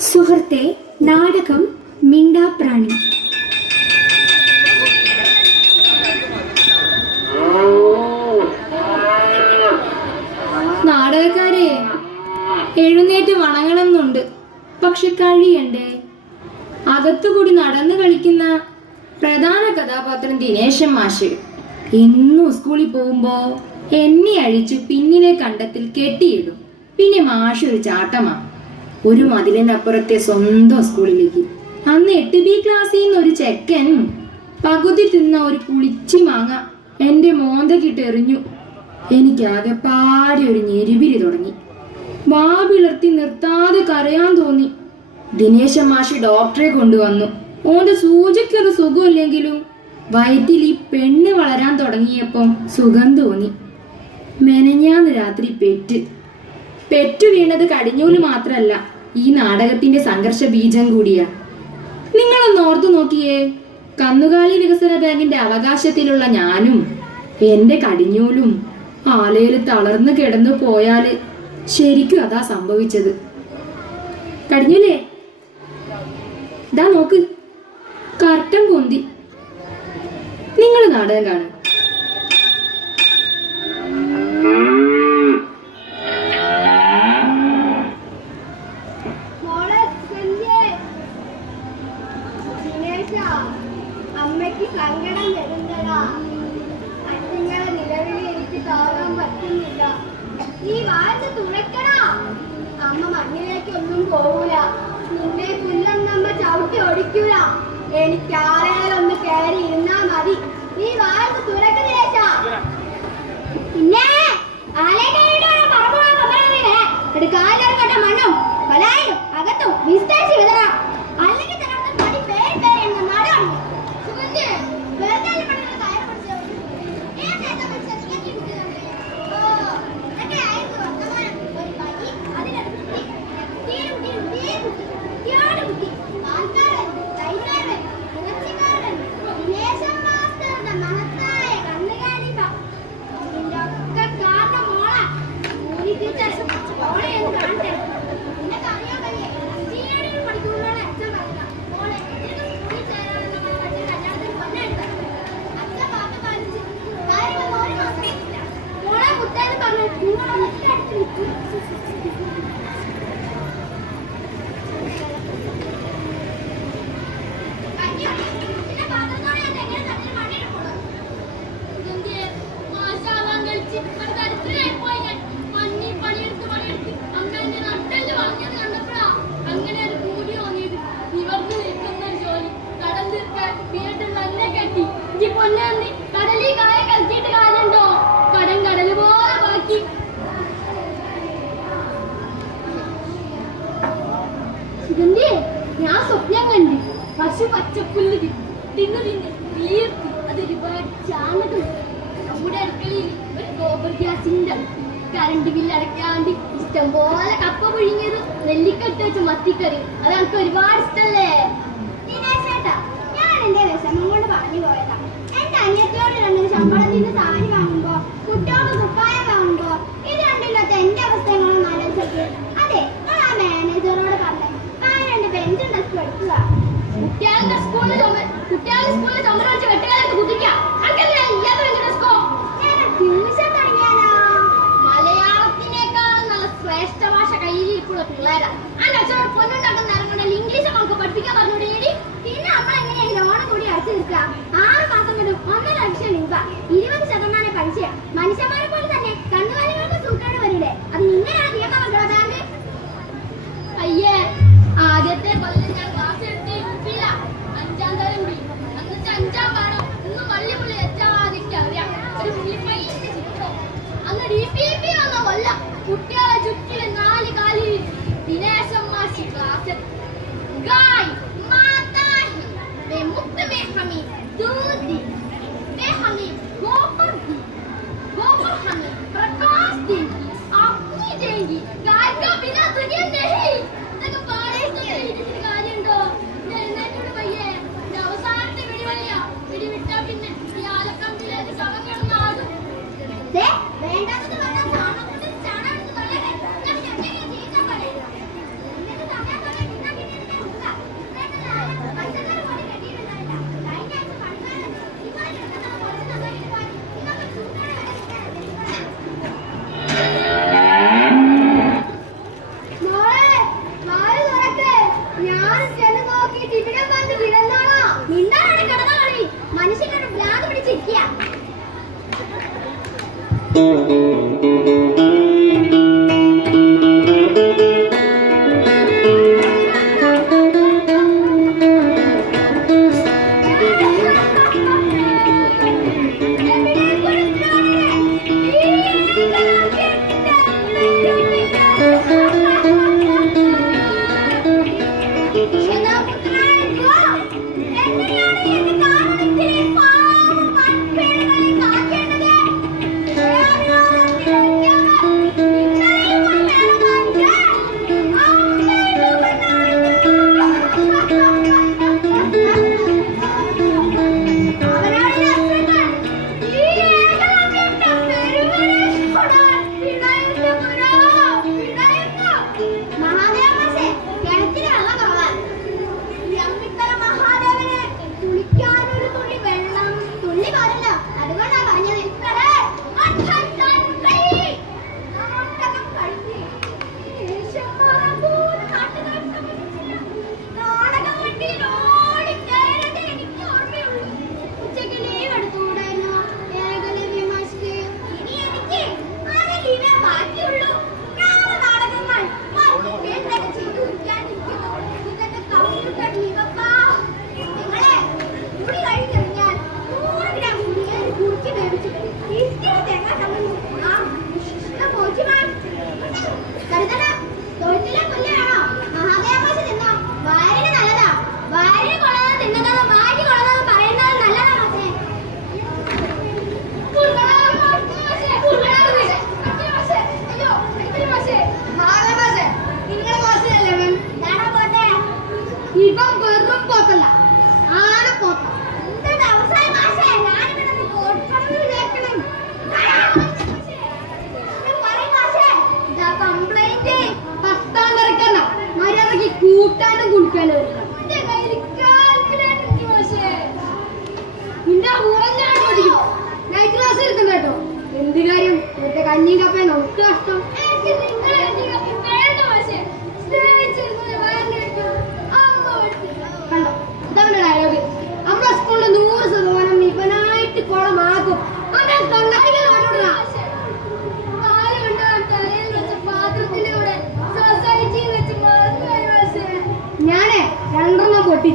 സുഹൃത്തെ നാടകം മിണ്ടാപ്രാണി നാടകക്കാരെ എഴുന്നേറ്റ് വണങ്ങണമെന്നുണ്ട്. പക്ഷെ കഴിയണ്ടേ? അകത്തുകൂടി നടന്നു കളിക്കുന്ന പ്രധാന കഥാപാത്രം ദിനേശൻ മാഷ്. എന്നും സ്കൂളിൽ പോകുമ്പോ എന്നെ അഴിച്ചു പിന്നിലെ കണ്ടത്തിൽ കെട്ടിയിടും. പിന്നെ മാഷ് ഒരു ചാട്ടമാ. ഒരു മതിലിനപ്പുറത്തെ സ്വന്തം സ്കൂളിലേക്ക്. അന്ന് എട്ട് ബി ക്ലാസ്സിൽ നിന്ന് ഒരു ചെക്കൻ പകുതി തിന്ന ഒരു പുളിച്ചി മാങ്ങ എന്റെ മോന്തക്കിട്ട് എറിഞ്ഞു. എനിക്കാകെ പാടി ഒരു ഞെരുപിരി തുടങ്ങി. വാ പിളർത്തി നിർത്താതെ കരയാൻ തോന്നി. ദിനേശ മാഷി ഡോക്ടറെ കൊണ്ടുവന്നു. ഓന്റെ സൂചിക്കൊരു സുഖമില്ലെങ്കിലും വയറ്റിൽ ഈ പെണ്ണ് വളരാൻ തുടങ്ങിയപ്പം സുഖം തോന്നി. മെനഞ്ഞാന്ന് രാത്രി പെറ്റ്. പെറ്റു വീണത് കടിഞ്ഞൂൽ മാത്രമല്ല ഈ നാടകത്തിന്റെ സംഘർഷ ബീജം കൂടിയാ. നിങ്ങളൊന്ന് ഓർത്തു നോക്കിയേ കന്നുകാലി വികസന ബാങ്കിന്റെ അവകാശത്തിലുള്ള ഞാനും എന്റെ കടിഞ്ഞൂലും ആലയിൽ തളർന്നു കിടന്നു പോയാൽ ശരിക്കും അതാ സംഭവിച്ചത്. കടിഞ്ഞൂലേ? ഇതാ നോക്ക് കർട്ടൻ പൊന്തി. നിങ്ങൾ നാടകം കാണും. അമ്മയ്ക്ക് സങ്കടം വരുന്നടാ അച്ഛങ്ങളെ നിലവിളി എനിക്ക് താങ്ങാൻ പറ്റുന്നില്ല. നീ വാഴ്ച തുറക്കടാ അമ്മ മണ്ണിലേക്കൊന്നും പോകൂല നിന്നെ പുല്ലന്നമ്മ ചവിട്ടി ഒടിക്കൂല എനിക്ക് ആരേലൊന്ന് കയറി ഇരുന്നാ മതി. നീ വാഴ്ച തുറക്ക ദിനേശാ പിന്നെ എടുക്കാലും കണ്ട മണ്ണും കൊലായിലും അകത്തും വിസ്തരിച്ച് വിതറാം. ഇഷ്ടം പോലെ കപ്പ പുഴുങ്ങിയത് നെല്ലിക്കട്ട് വെച്ച മത്തിക്കറി. അത് എനിക്ക് ഒരുപാട് ഇഷ്ടല്ലേ കയ്യിലിരിപ്പുള്ള പിള്ളേരാ. അന്റെ അച്ഛനോട് പൊന്നുണ്ടാക്കുന്ന ഇറങ്ങണല്ലോ ഇംഗ്ലീഷ് നമുക്ക് പഠിപ്പിക്കാൻ പറഞ്ഞുകൂടി പിന്നെ നമ്മൾ എങ്ങനെയാണ് ലോൺ കൂടി അടച്ചു ആറ് മാസം കൊണ്ട് ഒന്നര ലക്ഷം രൂപ ഇരുപത് ശതമാനം പലിശ മനുഷ്യന്മാരെ പോലെ തന്നെ കന്നുകാലികൾക്ക് സൂക്കേട് വരില്ലേ? അത് നിയമമക്കളെ ബാങ്ക് അയ്യേ ആദ്യത്തെ കൊല്ലം ഞാൻ ക്ലാസ് എടുത്ത്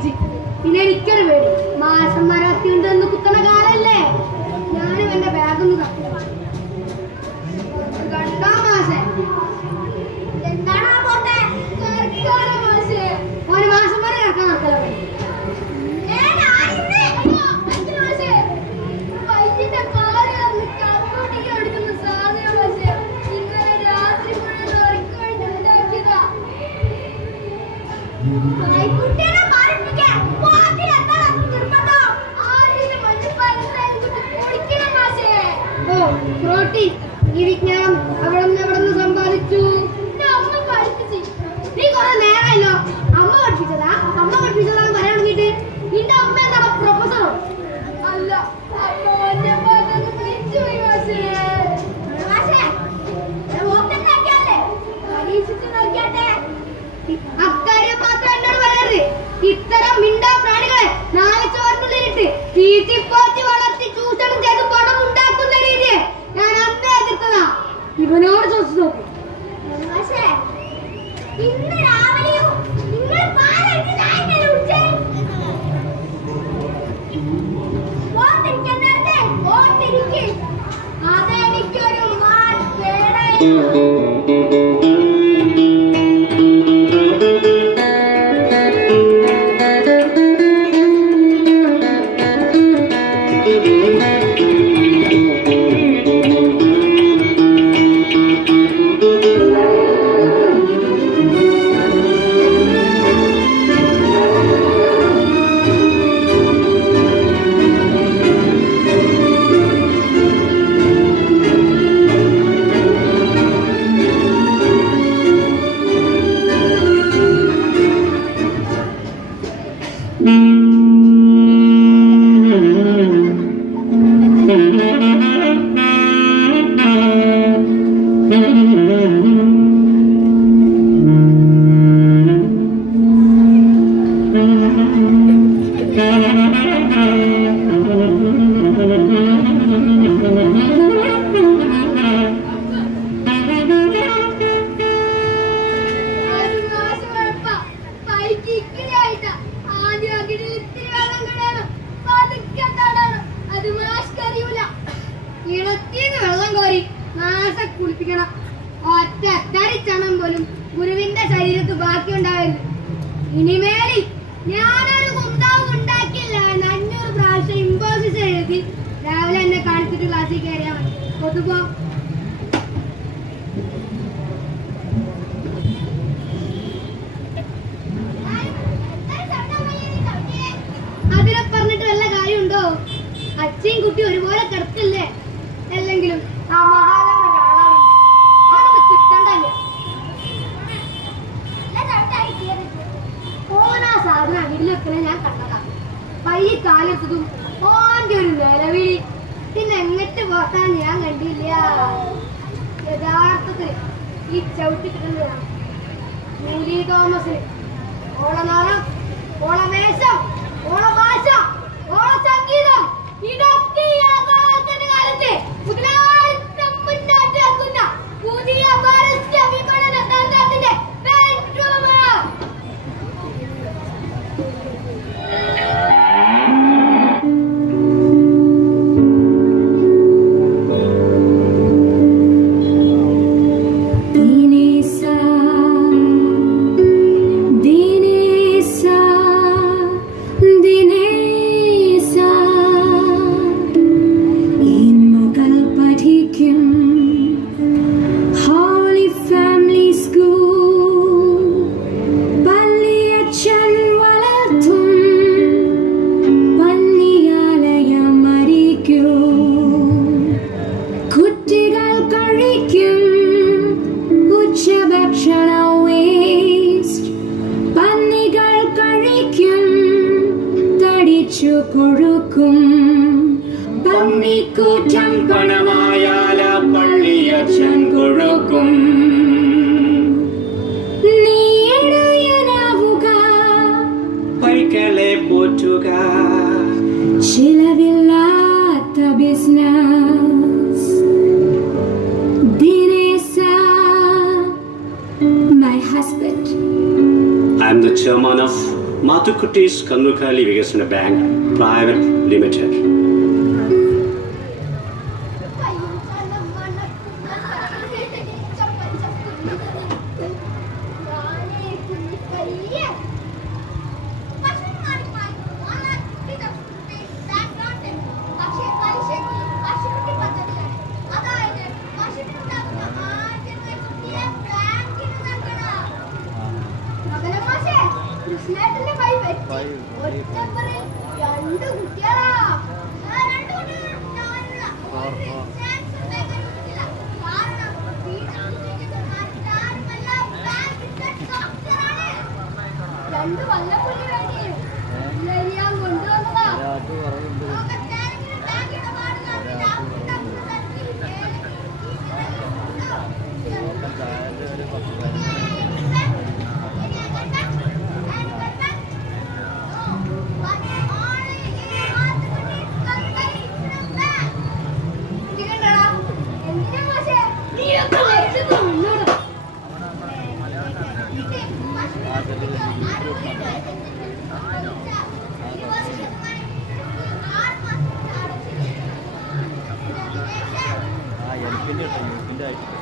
ひねり。ഈ ചവിട്ടി കിട്ടുന്നതാണ് മൂലി തോമസിന് ഓളനാളം ഓളമേശം business. Dinesa, my husband. I'm the chairman of Matukuti's Kanukali Vigasana Bank Private Limited. രണ്ട് വല്ലപ്പുള്ളി വേണ്ടിയും എല്ലാം കൊണ്ടുവന്നതാ যায়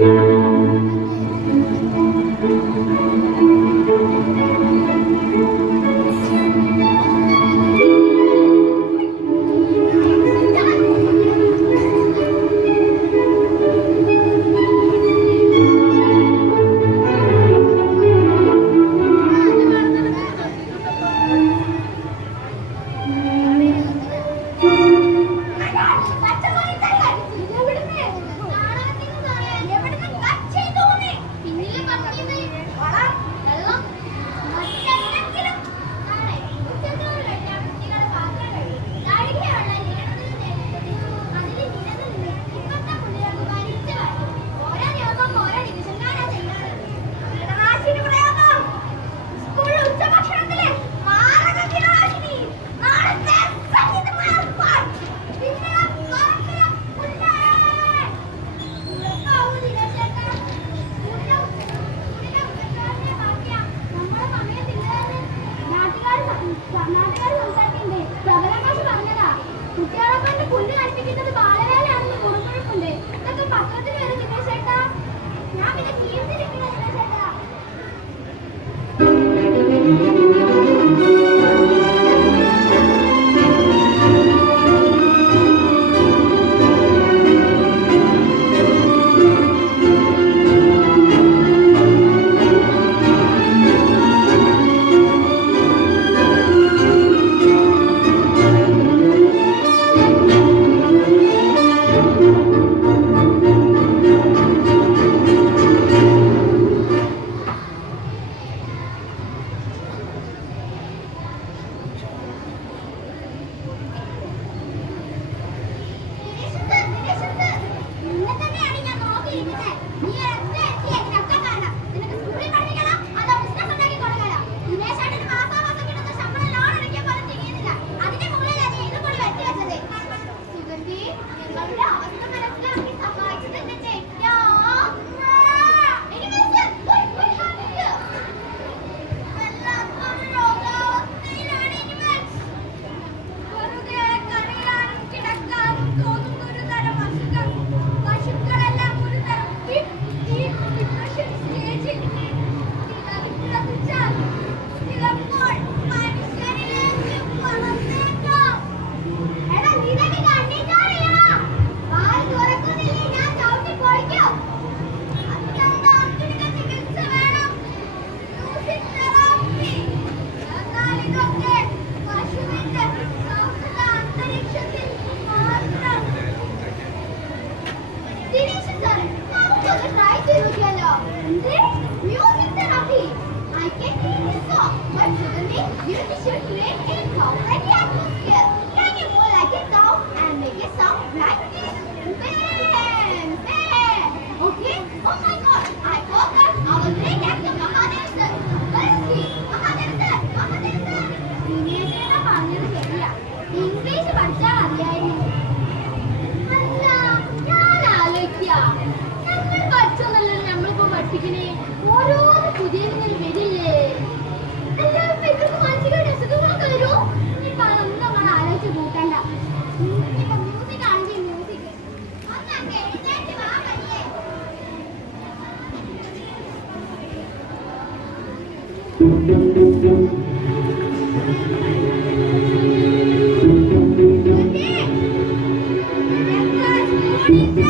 സ്കൂളിൽ ഒരു